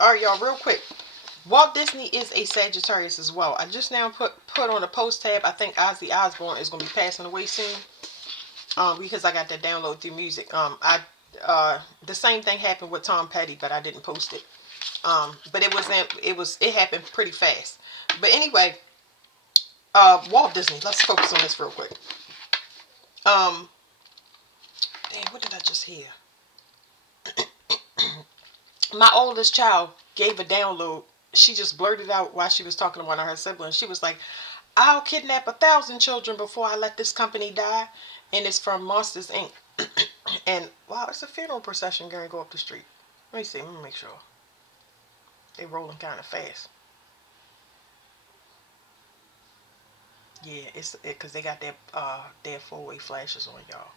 All right, y'all, real quick. Walt Disney is a Sagittarius as well. I just now put on a post tab. I think Ozzy Osbourne is gonna be passing away soon. Because I got that download through music. The same thing happened with Tom Petty, but I didn't post it. But it happened pretty fast. But anyway, Walt Disney. Let's focus on this real quick. Um, Dang, what did I just hear? My oldest child gave a download. She just blurted out while she was talking to one of her siblings. She was like, "I'll kidnap 1,000 children before I let this company die," and it's from Monsters Inc. And wow, it's a funeral procession going to go up the street. Let me see. Let me make sure. They rolling kind of fast. Yeah, it's because they got their four-way flashes on y'all.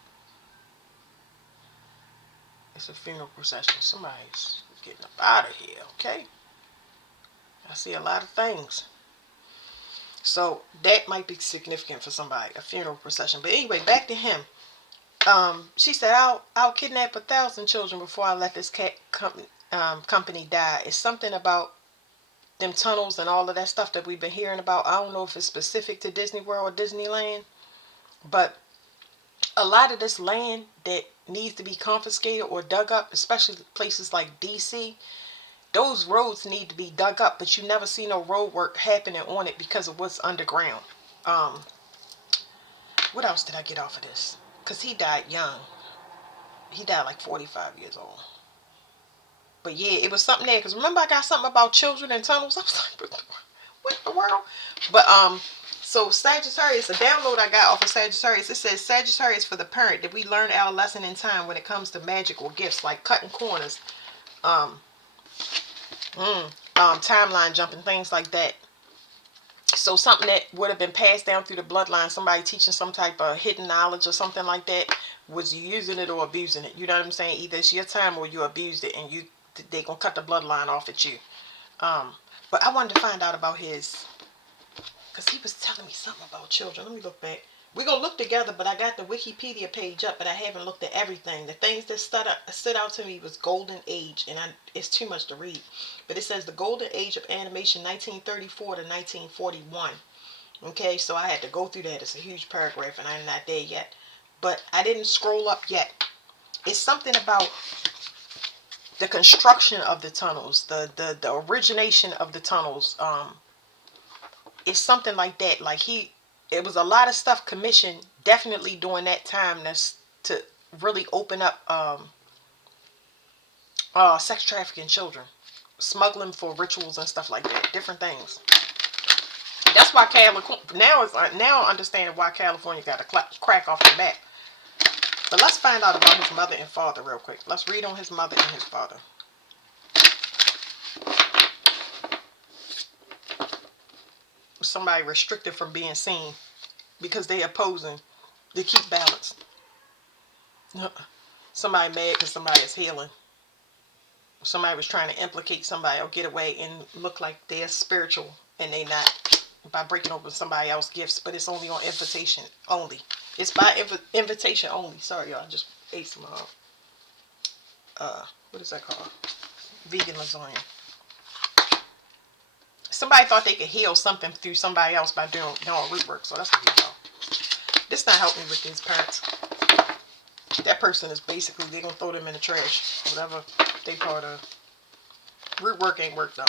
It's a funeral procession. Somebody's getting up out of here. Okay, I see a lot of things. So that might be significant for somebody, a funeral procession. But anyway, back to him. She said, "I'll kidnap 1,000 children before I let this company die." It's something about them tunnels and all of that stuff that we've been hearing about. I don't know if it's specific to Disney World or Disneyland, but a lot of this land that needs to be confiscated or dug up, especially places like DC, those roads need to be dug up, but you never see no road work happening on it because of what's underground. Um, what else did I get off of this? Because he died young. He died like 45 years old. But yeah, it was something there. Because remember, I got something about children and tunnels. I was like, what the world? But so Sagittarius, the download I got off of Sagittarius, it says Sagittarius for the parent. Did we learn our lesson in time when it comes to magical gifts like cutting corners, um, timeline jumping, things like that. So something that would have been passed down through the bloodline, somebody teaching some type of hidden knowledge or something like that, was you using it or abusing it? You know what I'm saying? Either it's your time or you abused it, and they gonna cut the bloodline off at you. Um, but I wanted to find out about his, because he was telling me something about children. Let me look back. We're going to look together, but I got the Wikipedia page up, but I haven't looked at everything. The things that stood out to me was Golden Age, and it's too much to read. But it says the Golden Age of Animation, 1934 to 1941. Okay, so I had to go through that. It's a huge paragraph, and I'm not there yet. But I didn't scroll up yet. It's something about the construction of the tunnels, the origination of the tunnels. It's something like that. It was a lot of stuff commissioned definitely during that time. That's to really open up sex trafficking children, smuggling for rituals and stuff like that, different things. That's why California now understanding why California got a crack off the map. But let's find out about his mother and father real quick. Let's read on his mother and his father. Somebody restricted from being seen because they opposing to keep balance. Somebody mad because somebody is healing. Somebody was trying to implicate somebody or get away and look like they're spiritual and they not, by breaking open somebody else's gifts. But it's only on invitation only. It's by invitation only. Sorry, y'all. I just ate some what is that called? Vegan lasagna. Somebody thought they could heal something through somebody else by doing root work. So that's what you know. This not helping me with these parents. That person is basically, they're gonna throw them in the trash. Whatever they part of. Root work ain't work though.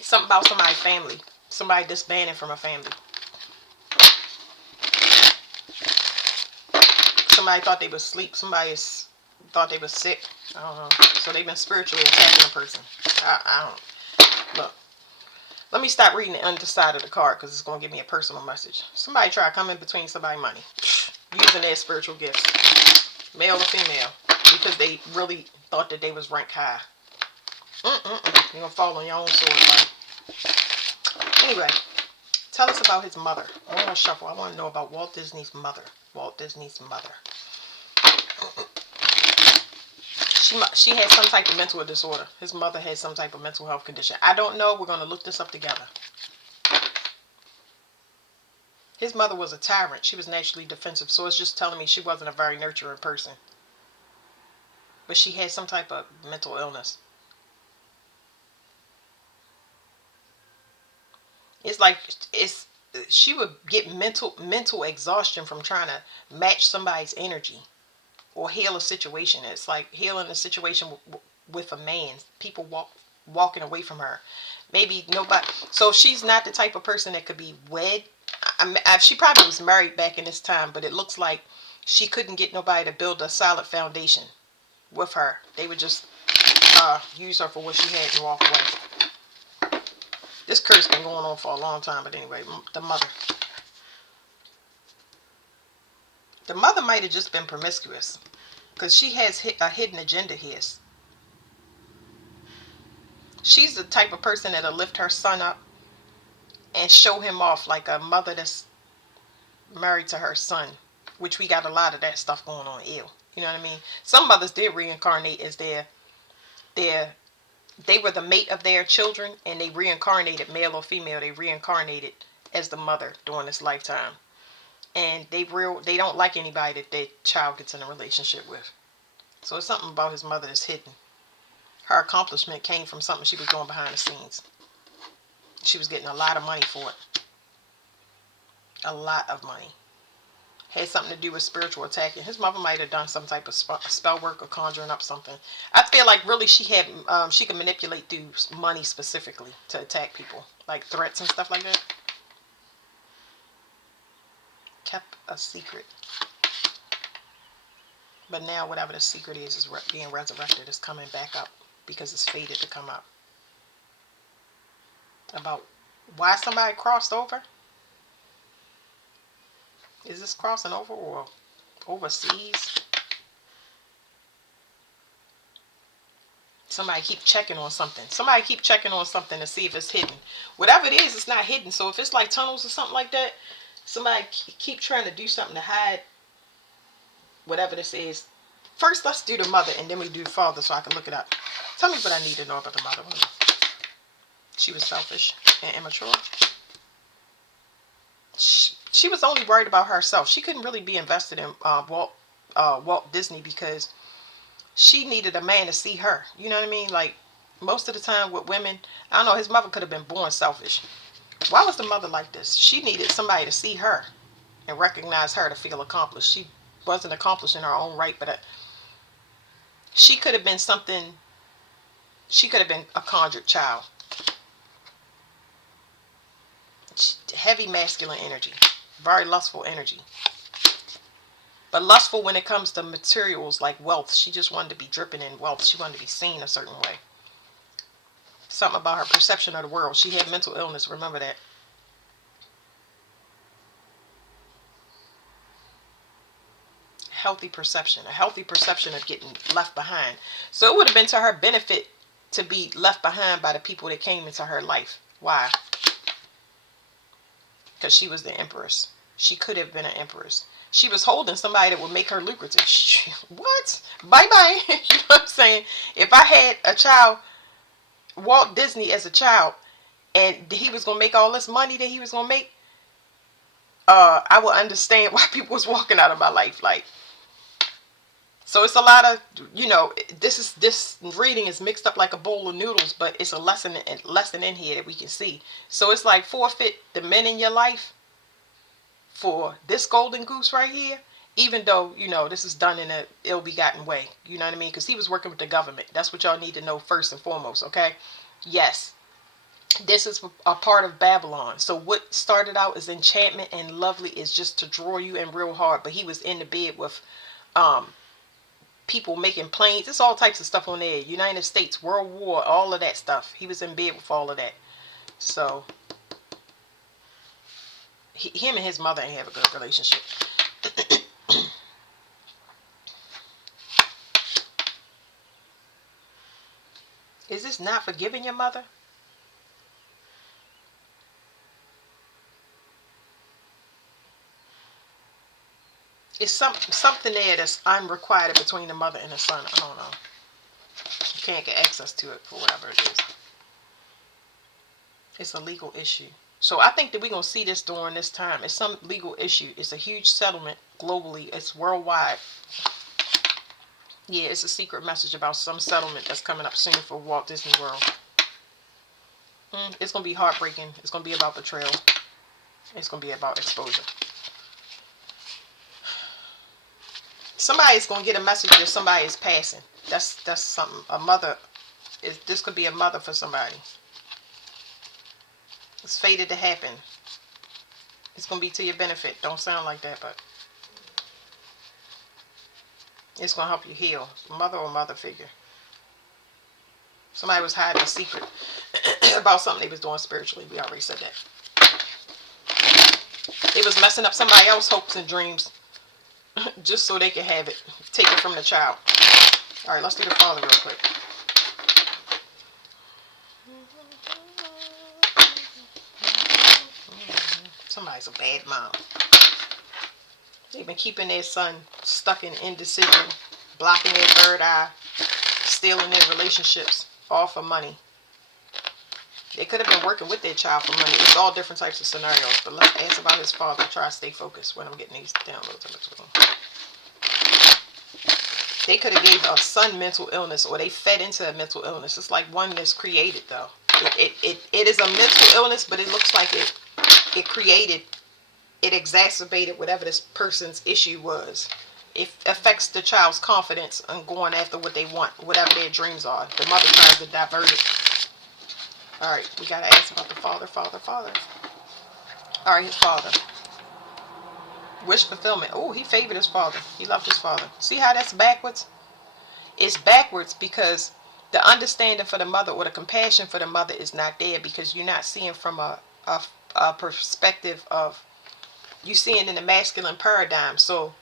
Something about somebody's family. Somebody disbanded from a family. Somebody thought they was asleep. Somebody thought they was sick. I don't know. So they've been spiritually attacking a person. I don't. Look. Let me stop reading the underside of the card because it's going to give me a personal message. Somebody try to come in between somebody's money. Using their spiritual gifts. Male or female. Because they really thought that they was ranked high. You're going to fall on your own sword, buddy. Anyway, tell us about his mother. I want to shuffle. I want to know about Walt Disney's mother. Walt Disney's mother. She had some type of mental disorder. His mother had some type of mental health condition. I don't know. We're going to look this up together. His mother was a tyrant. She was naturally defensive. So it's just telling me she wasn't a very nurturing person. But she had some type of mental illness. It's like it's she would get mental exhaustion from trying to match somebody's energy or heal a situation. It's like healing a situation with a man. People walking away from her. Maybe nobody. So she's not the type of person that could be wed. She probably was married back in this time, but it looks like she couldn't get nobody to build a solid foundation with her. They would just use her for what she had and walk away. This curse been going on for a long time, but anyway, the mother might have just been promiscuous, because she has a hidden agenda here. She's the type of person that'll lift her son up and show him off like a mother that's married to her son, which we got a lot of that stuff going on. Ew. You know what I mean? Some mothers did reincarnate as their they were the mate of their children, and they reincarnated, male or female. They reincarnated as the mother during this lifetime, and they don't like anybody that their child gets in a relationship with. So it's something about his mother that's hidden. Her accomplishment came from something she was doing behind the scenes. She was getting a lot of money for it. A lot of money. Had something to do with spiritual attacking. His mother might have done some type of spell work or conjuring up something. I feel like really she could manipulate through money specifically to attack people, like threats and stuff like that. Kept a secret, but now whatever the secret is being resurrected. Is coming back up because it's fated to come up. About why somebody crossed over. Is this crossing over or overseas? Somebody keep checking on something. Somebody keep checking on something to see if it's hidden. Whatever it is, it's not hidden. So if it's like tunnels or something like that, somebody keep trying to do something to hide whatever this is. First, let's do the mother, and then we do the father, so I can look it up. Tell me what I need to know about the mother. She was selfish and immature. She was only worried about herself. She couldn't really be invested in Walt Disney because she needed a man to see her. You know what I mean? Like most of the time with women, I don't know, his mother could have been born selfish. Why was the mother like this? She needed somebody to see her and recognize her to feel accomplished. She wasn't accomplished in her own right, but she could have been something. She could have been a conjured child. Heavy masculine energy. Very lustful energy. But lustful when it comes to materials like wealth. She just wanted to be dripping in wealth. She wanted to be seen a certain way. Something about her perception of the world. She had mental illness. Remember that. Healthy perception. A healthy perception of getting left behind. So it would have been to her benefit to be left behind by the people that came into her life. Why? Because she was the empress. She could have been an empress. She was holding somebody that would make her lucrative. What? Bye-bye. You know what I'm saying? If I had a child, Walt Disney as a child, and he was going to make all this money that he was going to make, I would understand why people was walking out of my life. Like, so it's a lot of, this reading is mixed up like a bowl of noodles, but it's a lesson in here that we can see. So it's like forfeit the men in your life for this golden goose right here, even though, this is done in a ill-begotten way. You know what I mean? Because he was working with the government. That's what y'all need to know first and foremost, okay? Yes. This is a part of Babylon. So what started out as enchantment and lovely is just to draw you in real hard. But he was in the bed with people making planes. It's all types of stuff on there. United States, World War, all of that stuff. He was in bed with all of that. So him and his mother ain't have a good relationship. Is this not forgiving your mother? It's something there that's unrequited between the mother and the son. I don't know. You can't get access to it for whatever it is. It's a legal issue. So I think that we're going to see this during this time. It's some legal issue. It's a huge settlement globally. It's worldwide. Yeah, it's a secret message about some settlement that's coming up soon for Walt Disney World. It's going to be heartbreaking. It's going to be about betrayal. It's going to be about exposure. Somebody's going to get a message that somebody is passing. That's something. A mother. This could be a mother for somebody. It's fated to happen. It's going to be to your benefit. Don't sound like that, but it's going to help you heal. Mother or mother figure. Somebody was hiding a secret about something they was doing spiritually. We already said that. They was messing up somebody else's hopes and dreams just so they could have it. Take it from the child. All right, let's do the father real quick. Somebody's a bad mom. They've been keeping their son stuck in indecision, blocking their third eye, stealing their relationships, all for money. They could have been working with their child for money. It's all different types of scenarios. But let's ask about his father. Try to stay focused when I'm getting these downloads in between. They could have gave a son mental illness, or they fed into a mental illness. It's like one that's created, though. It is a mental illness, but it looks like it created, it exacerbated whatever this person's issue was. It affects the child's confidence and going after what they want, whatever their dreams are. The mother tries to divert it. All right, we got to ask about the father. All right, his father. Wish fulfillment. Oh, he favored his father. He loved his father. See how that's backwards? It's backwards because the understanding for the mother or the compassion for the mother is not there, because you're not seeing from a perspective of, you seeing in the masculine paradigm. So,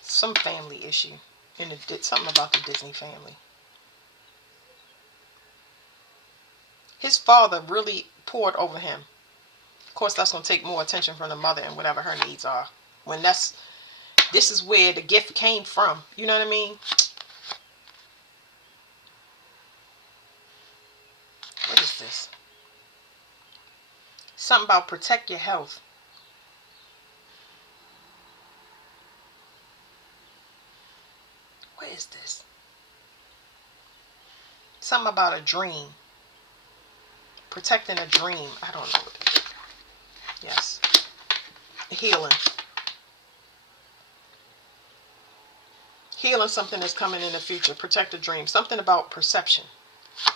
some family issue. And something about the Disney family. His father really poured over him. Of course, that's going to take more attention from the mother and whatever her needs are. This is where the gift came from. You know what I mean? What is this? Something about protect your health. What is this? Something about a dream. Protecting a dream. I don't know what it is. Yes. Healing. Healing something that's coming in the future. Protect a dream. Something about perception.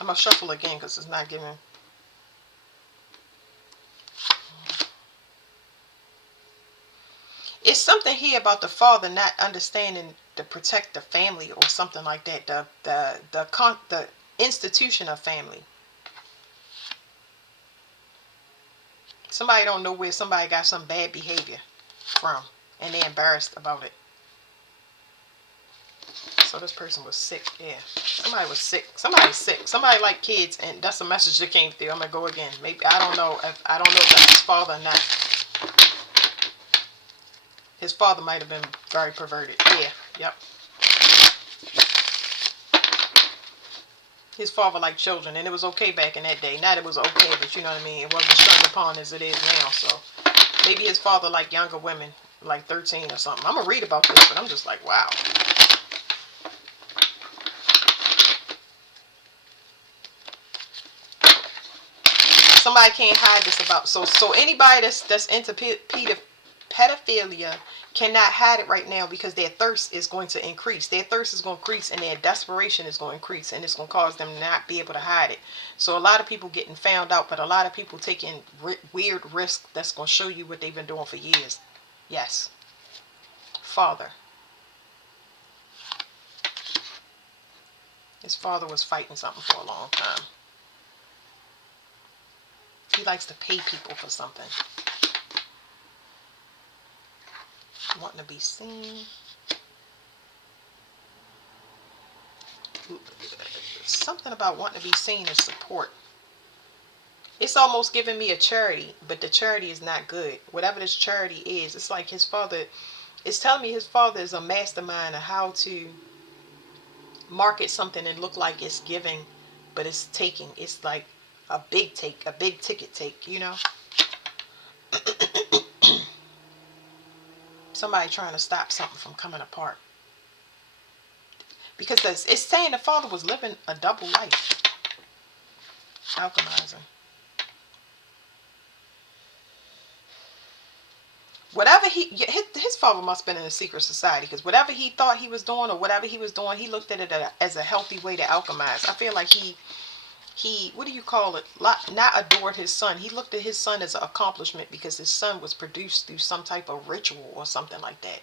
I'm going to shuffle again because it's not giving. It's something here about the father not understanding to protect the family or something like that. The institution of family. Somebody don't know where somebody got some bad behavior from, and they're embarrassed about it. So this person was sick. Yeah, somebody was sick. Somebody's sick. Somebody like kids, and that's a message that came through. I'm gonna go again. Maybe I don't know if that's his father or not. His father might have been very perverted. Yeah. Yep. His father liked children, and it was okay back in that day. Not it was okay, but you know what I mean? It wasn't shunned upon as it is now. So maybe his father liked younger women, like 13 or something. I'm going to read about this, but I'm just like, wow. Somebody can't hide this about. So anybody that's into pedophilia cannot hide it right now, because their thirst is going to increase. Their thirst is going to increase, and their desperation is going to increase, and it's going to cause them to not be able to hide it. So a lot of people getting found out, but a lot of people taking weird risks that's going to show you what they've been doing for years. Yes. Father. His father was fighting something for a long time. He likes to pay people for something. Wanting to be seen. Something about wanting to be seen as support. It's almost giving me a charity, but the charity is not good. Whatever this charity is, it's like his father. It's telling me his father is a mastermind of how to market something and look like it's giving, but it's taking. It's like a big ticket take, Somebody trying to stop something from coming apart. Because it's saying the father was living a double life, alchemizing. Whatever his father must have been in a secret society, because whatever he thought he was doing or whatever he was doing, he looked at it as a healthy way to alchemize. I feel like he what do you call it? Not adored his son. He looked at his son as an accomplishment because his son was produced through some type of ritual or something like that.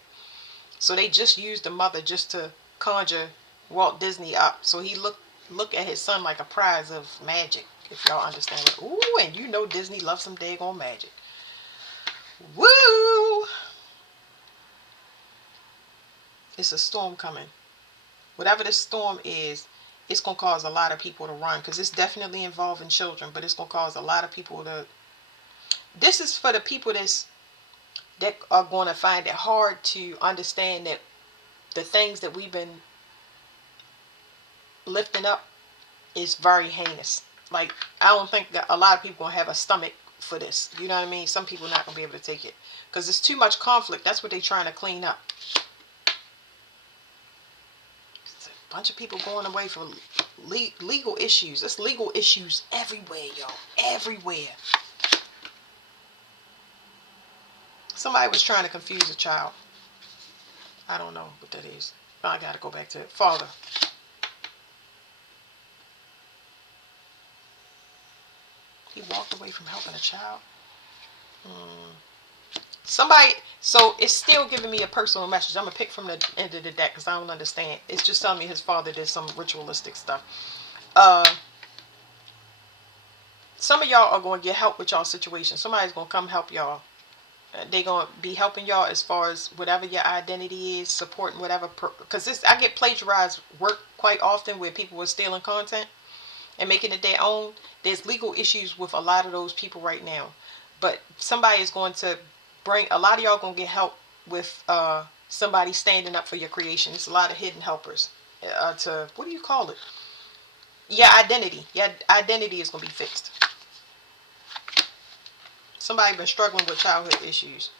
So they just used the mother just to conjure Walt Disney up. So he look at his son like a prize of magic. If y'all understand it. Ooh, and you know Disney loves some daggone magic. Woo! It's a storm coming. Whatever this storm is, it's going to cause a lot of people to run, because it's definitely involving children, but it's going to cause a lot of people to... This is for the people that are going to find it hard to understand that the things that we've been lifting up is very heinous. Like, I don't think that a lot of people going to have a stomach for this. You know what I mean? Some people are not going to be able to take it because it's too much conflict. That's what they're trying to clean up. It's a bunch of people going away from legal issues. There's legal issues everywhere, y'all. Everywhere. Somebody was trying to confuse a child. I don't know what that is. I got to go back to it. Father. He walked away from helping a child. Somebody, so it's still giving me a personal message. I'm going to pick from the end of the deck because I don't understand. It's just telling me his father did some ritualistic stuff. Some of y'all are going to get help with y'all situation. Somebody's going to come help y'all. They're going to be helping y'all as far as whatever your identity is, supporting whatever. Because I get plagiarized work quite often where people were stealing content and making it their own. There's legal issues with a lot of those people right now. But somebody is going to bring, a lot of y'all going to get help with somebody standing up for your creation. It's a lot of hidden helpers. What do you call it? Your identity. Your identity is going to be fixed. Somebody been struggling with childhood issues.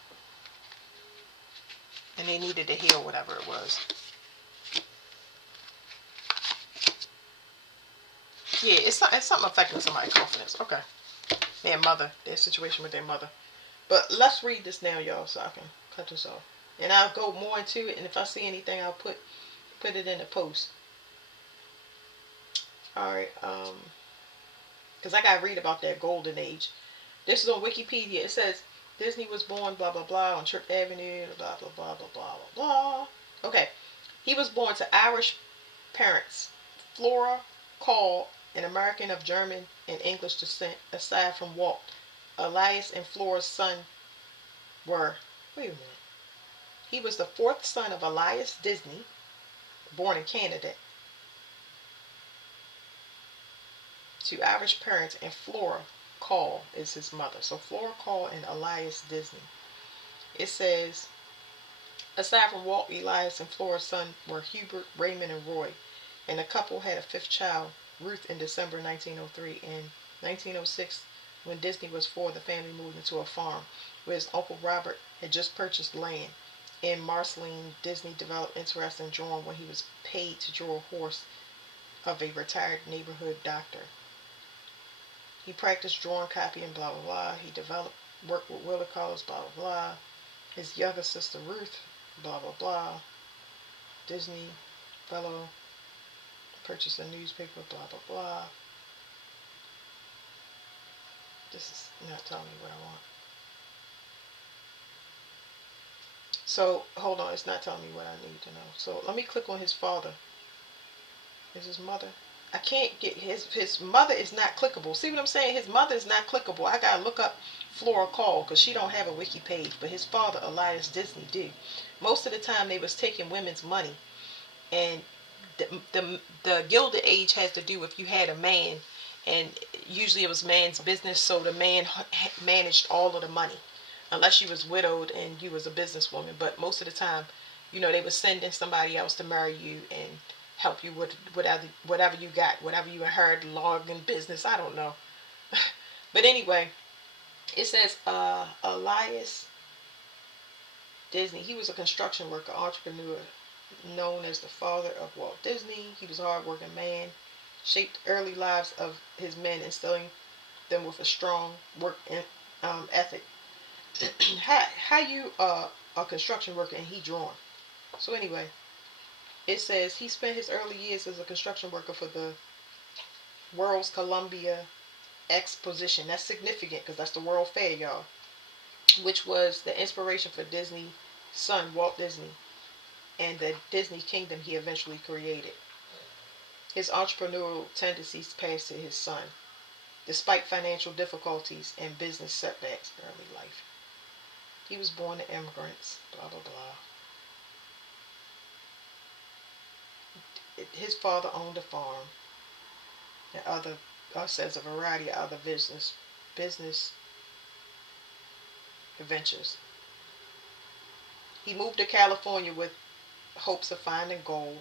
And they needed to heal whatever it was. Yeah, it's something affecting somebody's confidence. Okay. Their mother. Their situation with their mother. But let's read this now, y'all, so I can cut this off. And I'll go more into it, and if I see anything, I'll put it in the post. Alright, because I gotta read about that golden age. This is on Wikipedia. It says Disney was born blah blah blah on Trip Avenue, blah blah blah blah blah blah blah. Okay. He was born to Irish parents. Flora Call, an American of German and English descent, aside from Walt. Elias and Flora's son were, wait a minute. He was the fourth son of Elias Disney, born in Canada, to Irish parents, and Flora Call is his mother. So Flora Call and Elias Disney. It says, aside from Walt, Elias and Flora's son were Hubert, Raymond, and Roy. And the couple had a fifth child, Ruth, in December 1903. In 1906, when Disney was 4, the family moved into a farm where his uncle Robert had just purchased land. In Marceline, Disney developed interest in drawing when he was paid to draw a horse of a retired neighborhood doctor. He practiced drawing, copying, blah, blah, blah. He developed, worked with watercolors, blah, blah, blah. His younger sister, Ruth, blah, blah, blah. Disney fellow, purchased a newspaper, blah, blah, blah. This is not telling me what I want. So, hold on. It's not telling me what I need to know. So, let me click on his father. Is his mother? I can't get his mother is not clickable. See what I'm saying? His mother is not clickable. I gotta look up Flora Call because she don't have a wiki page. But his father, Elias Disney, do. Most of the time they was taking women's money. And the Gilded Age has to do if you had a man. And usually it was man's business. So the man managed all of the money. Unless you was widowed and you was a businesswoman. But most of the time, they was sending somebody else to marry you and help you with whatever you got, whatever you inherit, logging business, I don't know. But anyway, it says Elias Disney. He was a construction worker, entrepreneur. known as the father of Walt Disney. He was a hardworking man, shaped early lives of his men, instilling them with a strong work ethic. How you a construction worker and he drawing? So anyway, it says he spent his early years as a construction worker for the World's Columbia Exposition. That's significant because that's the World Fair, y'all, which was the inspiration for Disney's son, Walt Disney, and the Disney kingdom he eventually created. His entrepreneurial tendencies passed to his son, despite financial difficulties and business setbacks in early life. He was born to immigrants, blah, blah, blah. His father owned a farm and other says a variety of other business ventures. He moved to California with hopes of finding gold.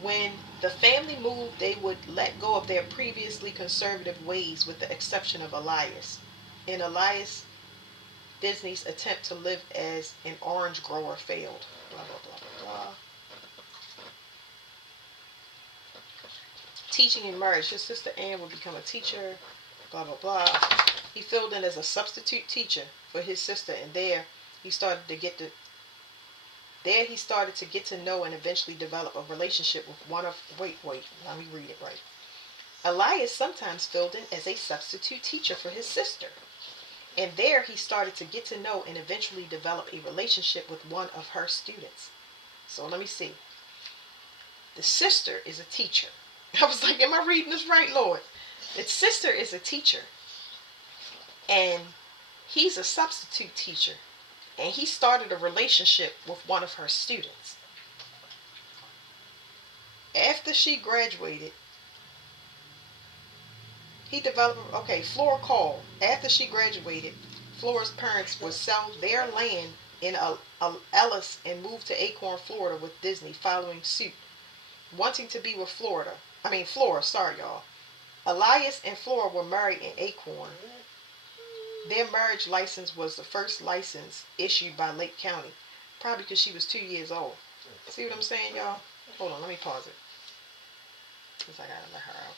When the family moved, they would let go of their previously conservative ways with the exception of Elias. In Elias, Disney's attempt to live as an orange grower failed. Blah, blah, blah, blah, blah. Teaching emerged. His sister Anne would become a teacher. Blah, blah, blah. He filled in as a substitute teacher for his sister, and he started to get to know and eventually develop a relationship with one of wait, let me read it right. Elias sometimes filled in as a substitute teacher for his sister. And there he started to get to know and eventually develop a relationship with one of her students. So let me see. The sister is a teacher. I was like, am I reading this right, Lord? Its sister is a teacher. And he's a substitute teacher. And he started a relationship with one of her students. After she graduated, he developed, Flora called. After she graduated, Flora's parents would sell their land in Ellis and move to Acorn, Florida with Disney following suit, wanting to be with Flora, sorry y'all. Elias and Flora were married in Acorn. Their marriage license was the first license issued by Lake County, probably because she was 2 years old. See what I'm saying, y'all? Hold on, let me pause it, because I gotta let her out.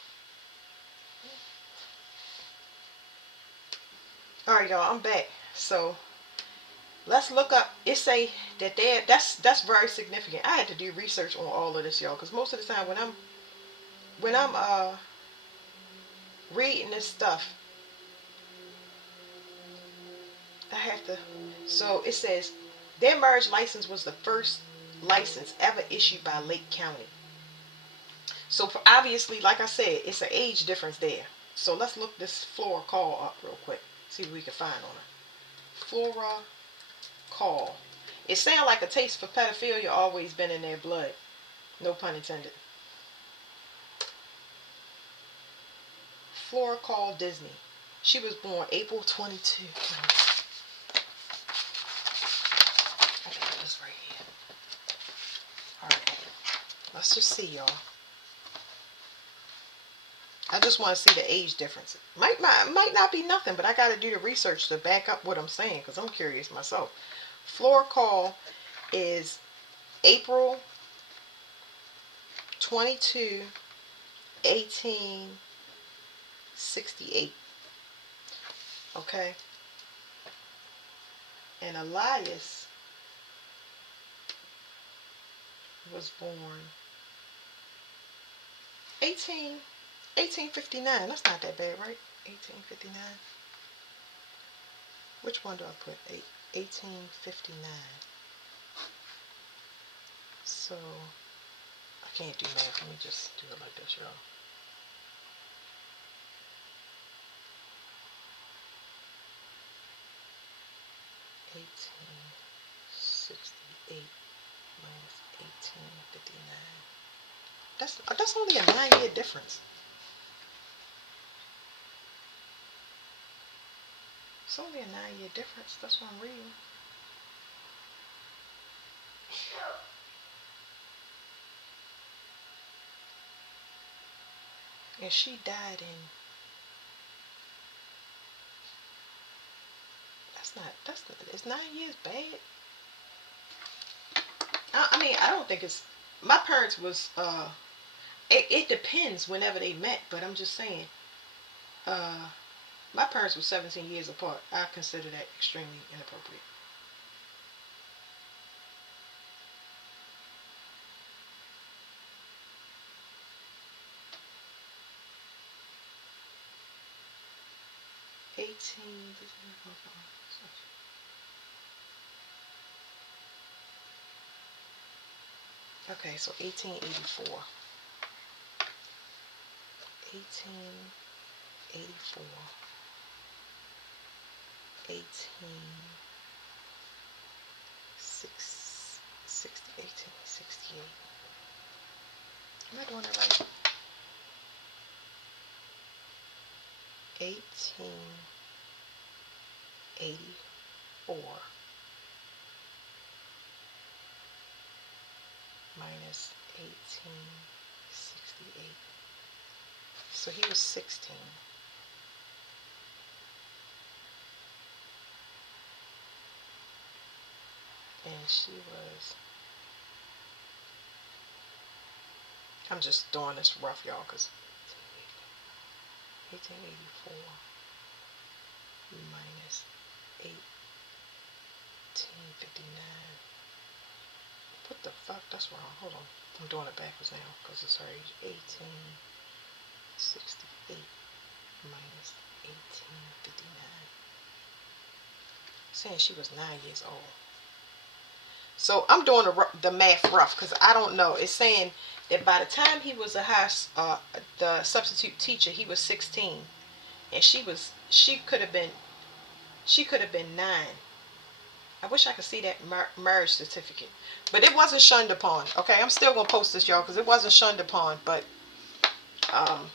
Alright, y'all, I'm back. So let's look up. It say that that's very significant. I had to do research on all of this, y'all, because most of the time when I'm reading this stuff, I have to. So it says their marriage license was the first license ever issued by Lake County. So obviously, like I said, it's an age difference there. So let's look this Flora Call up real quick. See what we can find on her. Flora Call. It sounds like a taste for pedophilia always been in their blood. No pun intended. Flora Call Disney. She was born April 22. I got this right here. Alright. Let's just see, y'all. I just want to see the age difference. Might not be nothing, but I got to do the research to back up what I'm saying because I'm curious myself. Flora Call is April 22, 1868. Okay. And Elias was born 1859. That's not that bad, right? 1859. Which one do I put? 1859. So I can't do math. Let me just do it like this, y'all. 1868 minus 1859. That's only a 9-year difference. It's only a 9-year difference. That's what I'm reading. And she died in Is 9 years bad? I mean, I don't think it's, my parents was, it depends whenever they met, but I'm just saying, uh, my parents were 17 years apart. I consider that extremely inappropriate. 18, okay, so 1884. 1884. 1868. Am I doing it right? 1884 minus 1868. So he was 16. And she was, I'm just doing this rough, y'all, because 1884 minus 1859. What the fuck? That's wrong. Hold on. I'm doing it backwards now because it's her age. 1868 minus 1859. Saying she was 9 years old. So I'm doing the math rough because I don't know. It's saying that by the time he was the substitute teacher, he was 16, and she could have been 9. I wish I could see that marriage certificate, but it wasn't shunned upon. Okay, I'm still gonna post this, y'all, because it wasn't shunned upon. But um,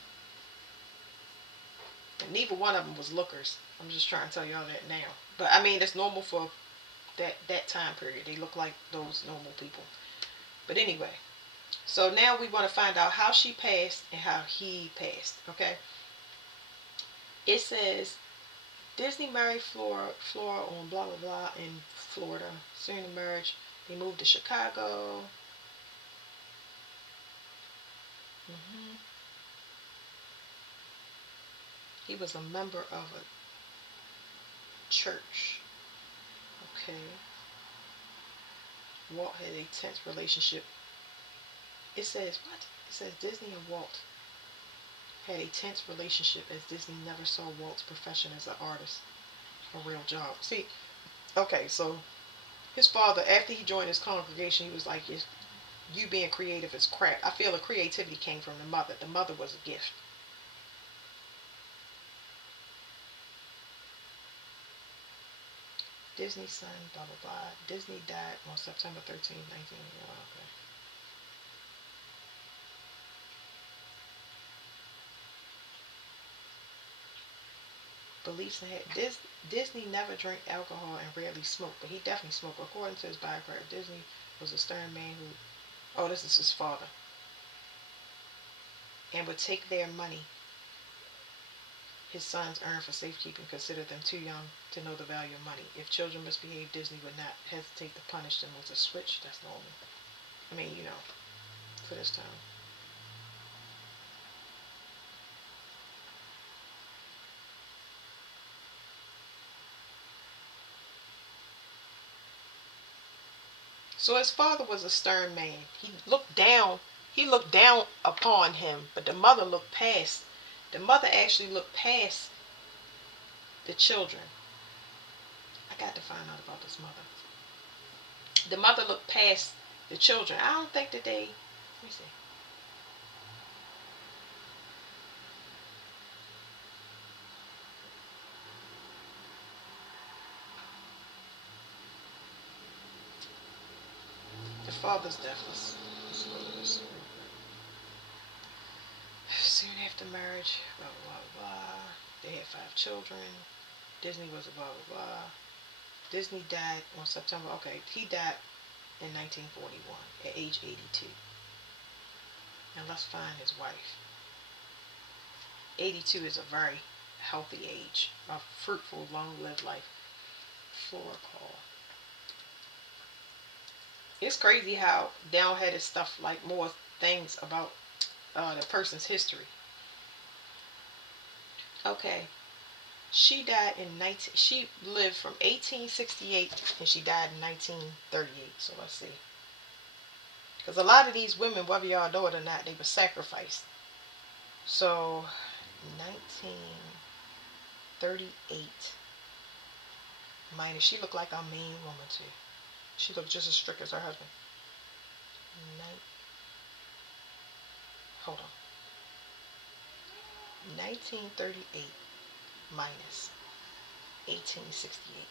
neither one of them was lookers. I'm just trying to tell y'all that now. But I mean, it's normal for that time period. They look like those normal people. But anyway, so now we want to find out how she passed and how he passed. Okay, it says Disney married Flora on blah blah blah in Florida. Soon the marriage, they moved to Chicago. hmm He was a member of a church. Okay. Walt had a tense relationship. It says what? It says Disney and Walt had a tense relationship as Disney never saw Walt's profession as an artist a real job. See, okay, so his father, after he joined his congregation, he was like, you being creative is crap. I feel the creativity came from the mother. The mother was a gift. Disney's son, blah, blah, blah. Disney died on September 13th, 1981. Okay. Beliefs and Disney never drank alcohol and rarely smoked, but he definitely smoked. According to his biographer, Disney was a stern man who, oh, this is his father, and would take their money his sons earned for safekeeping, considered them too young to know the value of money. If children misbehaved, Disney would not hesitate to punish them with a switch. That's normal. I mean, for this time. So his father was a stern man. He looked down upon him, but the mother looked past. The mother actually looked past the children. I got to find out about this mother. The mother looked past the children. I don't think that they. Let me see. The father's death was. Soon after marriage, blah blah blah. They had 5 children. Disney was a blah blah blah. Disney died on September. Okay, he died in 1941 at age 82. Now let's find his wife. 82 is a very healthy age, a fruitful, long-lived life. call. It's crazy how downheaded stuff, like more things about the person's history. Okay, she died in 19. She lived from 1868 and she died in 1938. So let's see, because a lot of these women, whether y'all know it or not, they were sacrificed. So 1938 minus. She looked like a mean woman too. She looked just as strict as her husband. Nin- Hold on. 1938 minus 1868.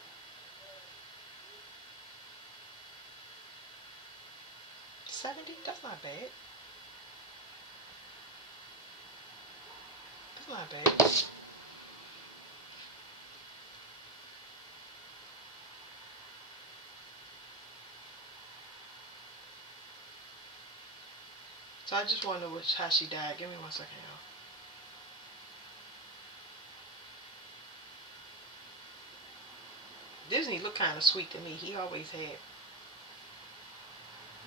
70? That's not bad. That's not bad. So I just want to know how she died. Give me 1 second, y'all. Disney looked kind of sweet to me. He always had.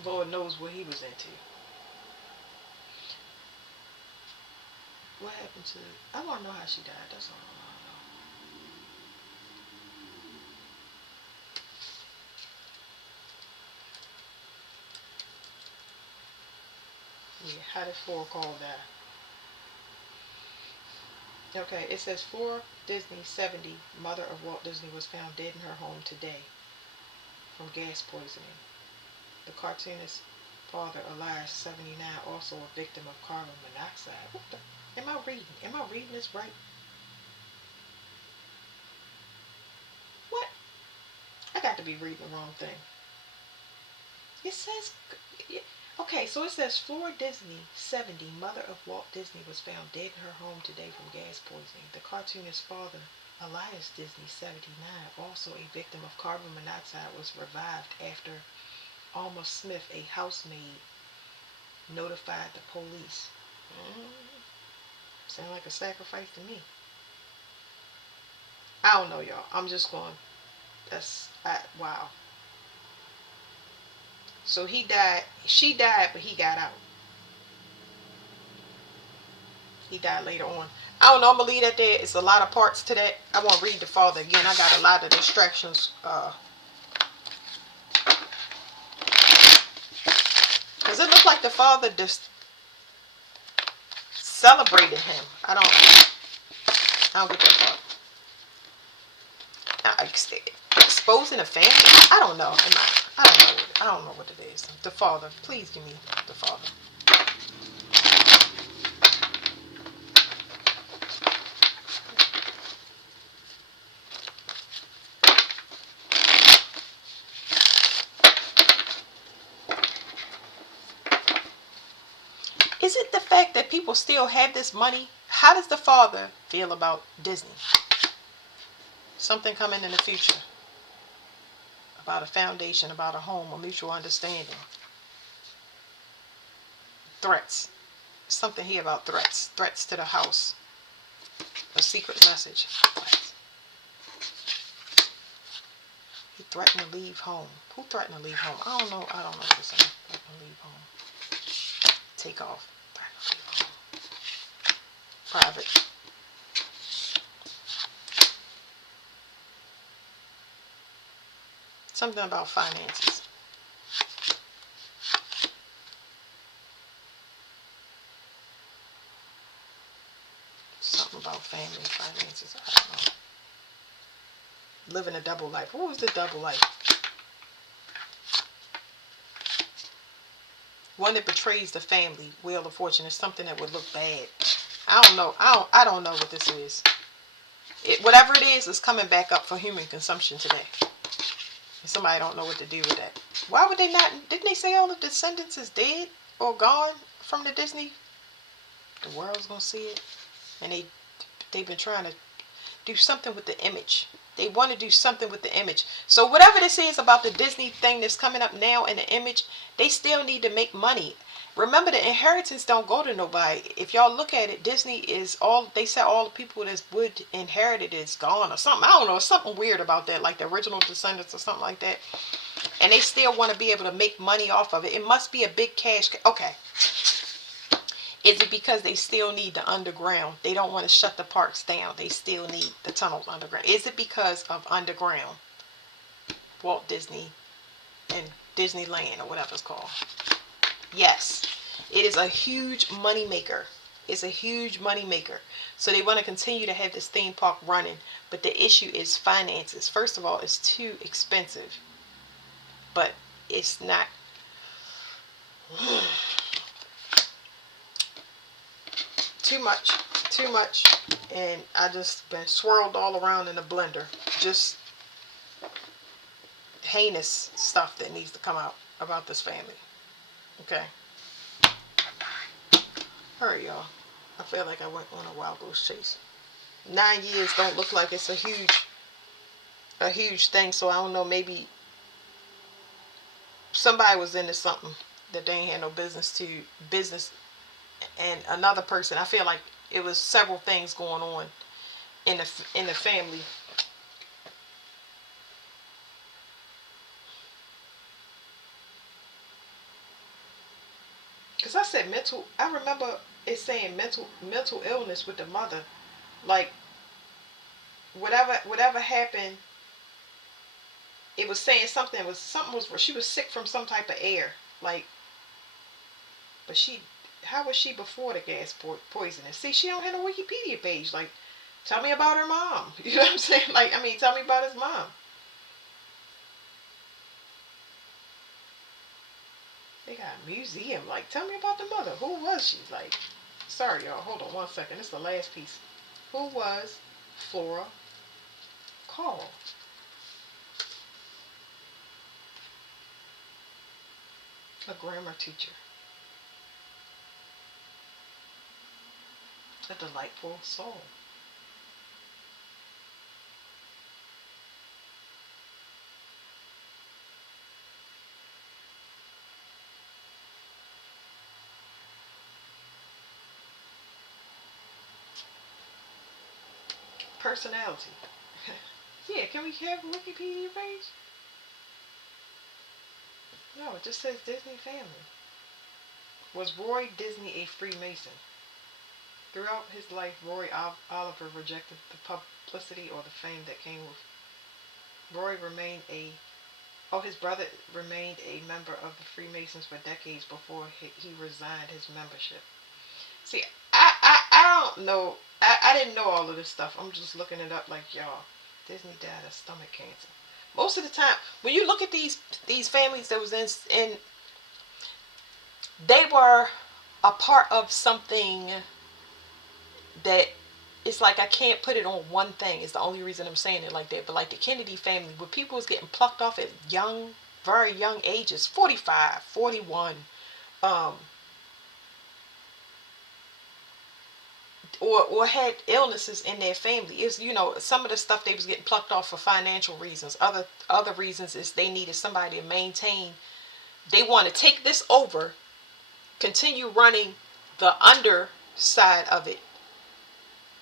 Lord knows what he was into. What happened to? I want to know how she died. That's all I want to know. Yeah, how did Flora call die? Okay, it says Flora Disney, 70, mother of Walt Disney, was found dead in her home today from gas poisoning. The cartoonist's father, Elias, 79, also a victim of carbon monoxide. What the? Am I reading? Am I reading this right? What? I got to be reading the wrong thing. It says, okay, so it says Flora Disney, 70, mother of Walt Disney, was found dead in her home today from gas poisoning. The cartoonist's father, Elias Disney, 79, also a victim of carbon monoxide, was revived after Alma Smith, a housemaid, notified the police. Sound like a sacrifice to me. I don't know, y'all. I'm just going. Wow. So he died. She died, but he got out. He died later on. I don't know. I'm gonna leave that there. It's a lot of parts to that. I won't read the father again. I got a lot of distractions. Because it looked like the father just celebrated him. I don't get that part. Exposing a family. I don't know. I don't know. I don't know what it is. The father. Please give me the father. Is it the fact that people still have this money? How does the father feel about Disney? Something coming in the future. About a foundation, about a home, a mutual understanding. Threats. Something here about threats. Threats to the house. A secret message. He threatened to leave home. Who threatened to leave home? I don't know. I don't know what it's saying. Threatened to leave home. Take off. Threatened to leave home. Private. Something about finances. Something about family, finances. I don't know. Living a double life. What was the double life? One that betrays the family. Wheel of Fortune is something that would look bad. I don't know. I don't know what this is. Whatever it is coming back up for human consumption today. And somebody don't know what to do with that. Why would they not? Didn't they say all the descendants is dead or gone from the Disney? The world's gonna see it, and they've been trying to do something with the image. They want to do something with the image. So whatever this is about the Disney thing that's coming up now in the image, they still need to make money. Remember, the inheritance don't go to nobody. If y'all look at it, Disney is all, they said all the people that would inherit it is gone or something. I don't know. It's something weird about that, like the original descendants or something like that. And they still want to be able to make money off of it. It must be a big cash. Okay. Is it because they still need the underground? They don't want to shut the parks down. They still need the tunnels underground. Is it because of underground? Walt Disney and Disneyland or whatever it's called. Yes. It is a huge money maker. It's a huge money maker. So they want to continue to have this theme park running. But the issue is finances. First of all, it's too expensive. But it's not. Too much. Too much. And I just been swirled all around in a blender. Just heinous stuff that needs to come out about this family. Okay. Hurry, y'all. I feel like I went on a wild goose chase. 9 years don't look like it's a huge thing. So I don't know. Maybe somebody was into something that they ain't had no business, and another person. I feel like it was several things going on in the family. Cause I said mental. I remember it saying mental illness with the mother, like whatever happened. It was saying something was she was sick from some type of air, like. But how was she before the gas poisoning? See, she don't have a Wikipedia page. Like, tell me about her mom. You know what I'm saying? Like, I mean, tell me about his mom. They got a museum. Like, tell me about the mother. Who was she? Like, sorry, y'all. Hold on 1 second. This is the last piece. Who was Flora Call? A grammar teacher. A delightful soul. Personality. Yeah, can we have a Wikipedia page? No, it just says Disney family. Was Roy Disney a Freemason? Throughout his life, Roy Oliver rejected the publicity or the fame that came with. Roy remained his brother remained a member of the Freemasons for decades before he resigned his membership. See, I don't know. I didn't know all of this stuff. I'm just looking it up like y'all. Disney died of stomach cancer. Most of the time, when you look at these families that was in they were a part of something that it's like I can't put it on one thing. It's the only reason I'm saying it like that. But like the Kennedy family, where people was getting plucked off at very young ages, 45, 41, um, or had illnesses in their family. Is some of the stuff they was getting plucked off for financial reasons. Other reasons is they needed somebody to maintain. They want to take this over, continue running the underside of it,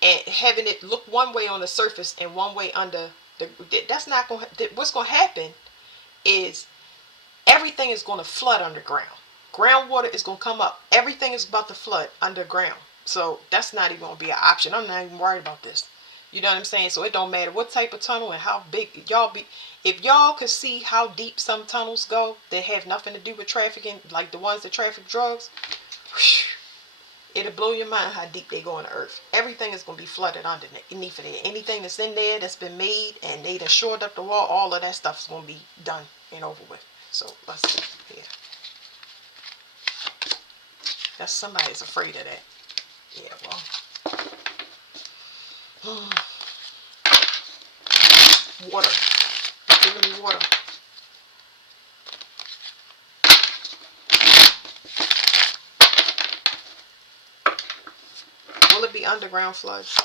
and having it look one way on the surface and one way under that's not going to, what's going to happen is everything is going to flood underground. Groundwater is going to come up. Everything is about to flood underground. So that's not even going to be an option. I'm not even worried about this. You know what I'm saying? So it don't matter what type of tunnel and how big y'all be. If y'all could see how deep some tunnels go that have nothing to do with trafficking, like the ones that traffic drugs, whoosh, it'll blow your mind how deep they go in the earth. Everything is going to be flooded underneath of there. Anything that's in there that's been made and they done shored up the wall, all of that stuff is going to be done and over with. So let's see here. That's somebody's afraid of that. Yeah, well. Water. Give me water. Will it be underground floods?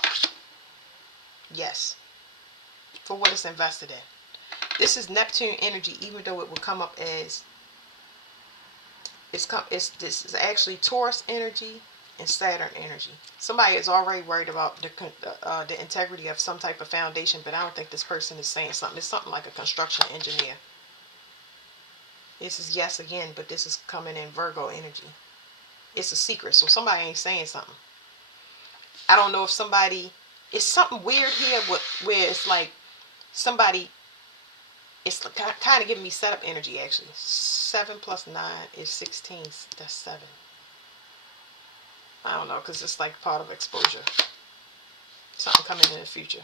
Yes. For what it's invested in. This is Neptune energy, even though it will come up as This is actually Taurus energy and Saturn energy. Somebody is already worried about the integrity of some type of foundation, but I don't think this person is saying something. It's something like a construction engineer. This is yes again, but this is coming in Virgo energy. It's a secret, so somebody ain't saying something. I don't know if somebody. It's something weird here where it's like somebody. It's kind of giving me setup energy actually. 7 plus 9 is 16. That's 7. I don't know, because it's like part of exposure. Something coming in the future.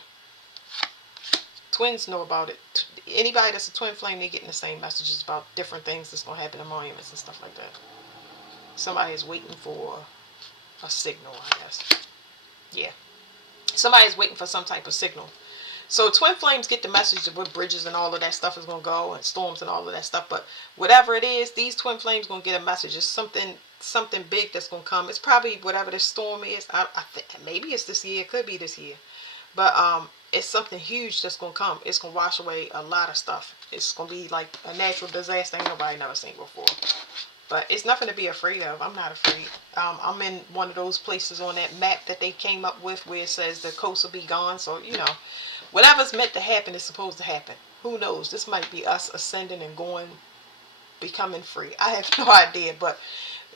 Twins know about it. Anybody that's a twin flame, they getting the same messages about different things that's going to happen in monuments and stuff like that. Somebody is waiting for a signal, I guess. Yeah. Somebody is waiting for some type of signal. So twin flames get the message of where bridges and all of that stuff is going to go, and storms and all of that stuff. But whatever it is, these twin flames going to get a message. It's something big that's going to come. It's probably whatever this storm is. I think maybe it's this year. It could be this year. But it's something huge that's going to come. It's going to wash away a lot of stuff. It's going to be like a natural disaster ain't nobody never seen before. But it's nothing to be afraid of. I'm not afraid. I'm in one of those places on that map that they came up with where it says the coast will be gone. So, whatever's meant to happen is supposed to happen. Who knows? This might be us ascending and going, becoming free. I have no idea. But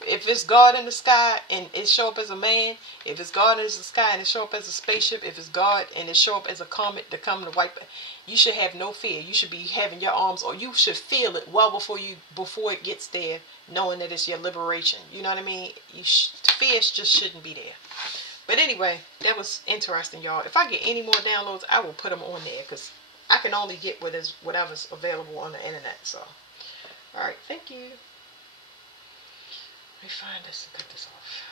if it's God in the sky and it show up as a man, if it's God in the sky and it show up as a spaceship, if it's God and it show up as a comet to come to wipe it, you should have no fear. You should be having your arms, or you should feel it well before it gets there, knowing that it's your liberation. You know what I mean? Fear just shouldn't be there. But anyway, that was interesting, y'all. If I get any more downloads, I will put them on there, because I can only get whatever's available on the internet. So, all right, thank you. Let me find this and cut this off.